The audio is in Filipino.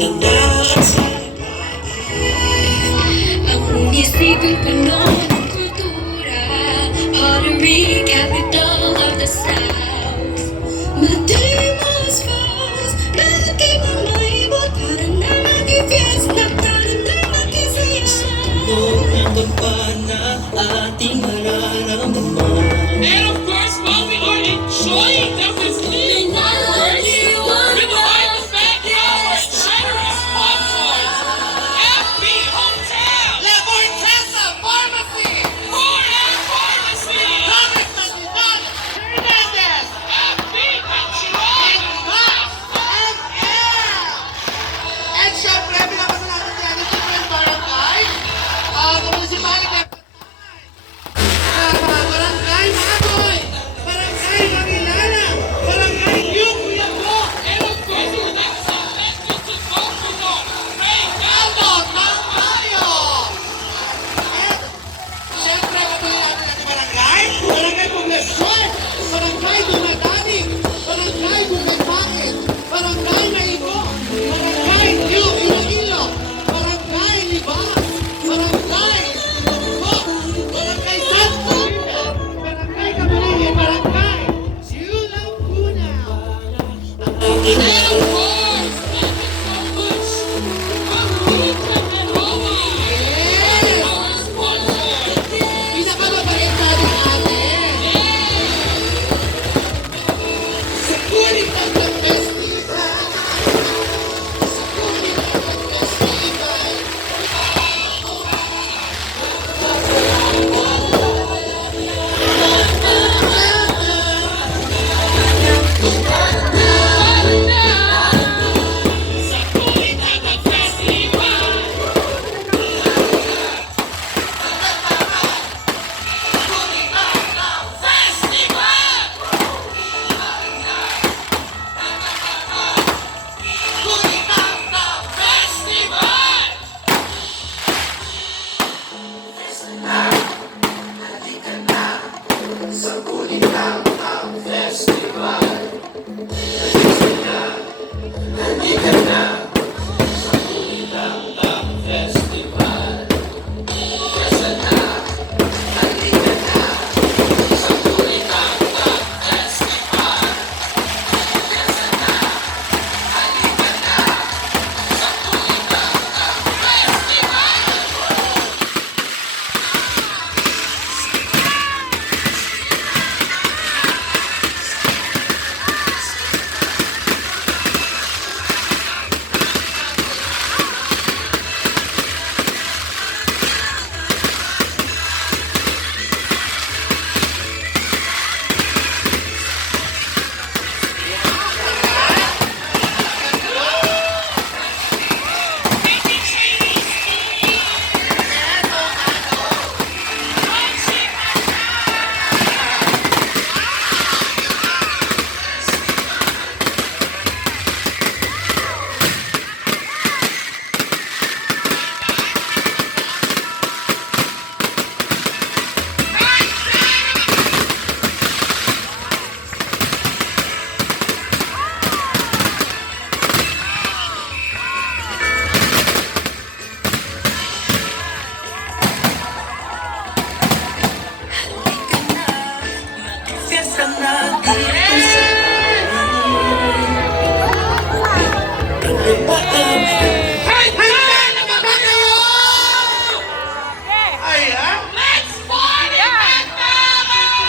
Ang isipin puno ng kultura, pottery, capital of the South. Madalimos falls, malaki na maibot, para na naging fiesta, para na naging saya. Tunog ng kampana, ating mararamdaman. And of course, while we are enjoying the festivities, with the light effect, our generous sponsors, FB Hotel, La Forteza Pharmacy! Food and Pharmacy, Thomas Natividad Hernandez! FB Natural, And syempre, pinapasa natin yan yung different barangay. The municipality of Barangay Magoy, Barangay Magilala, Barangay Yung Kuyago, and of course, we're not so let's just go for the Aldo Tantayo! And syempre, patuloy natin natin barangay, Barangay Poblasyon, Barangay Dumadani, Barangay Bukadbakit, Barangay Naigo, Barangay New Iloilo, Barangay Libas, Barangay Lugbo, Barangay Santo, Barangay Camarines, Barangay Siulang Cunao. And of course, thank you so much, Ambitan and Romy, Yes! our sponsors. Pinakamabait natin ate. Sukulit ang pag-festival. Sukulit ang pag-festival.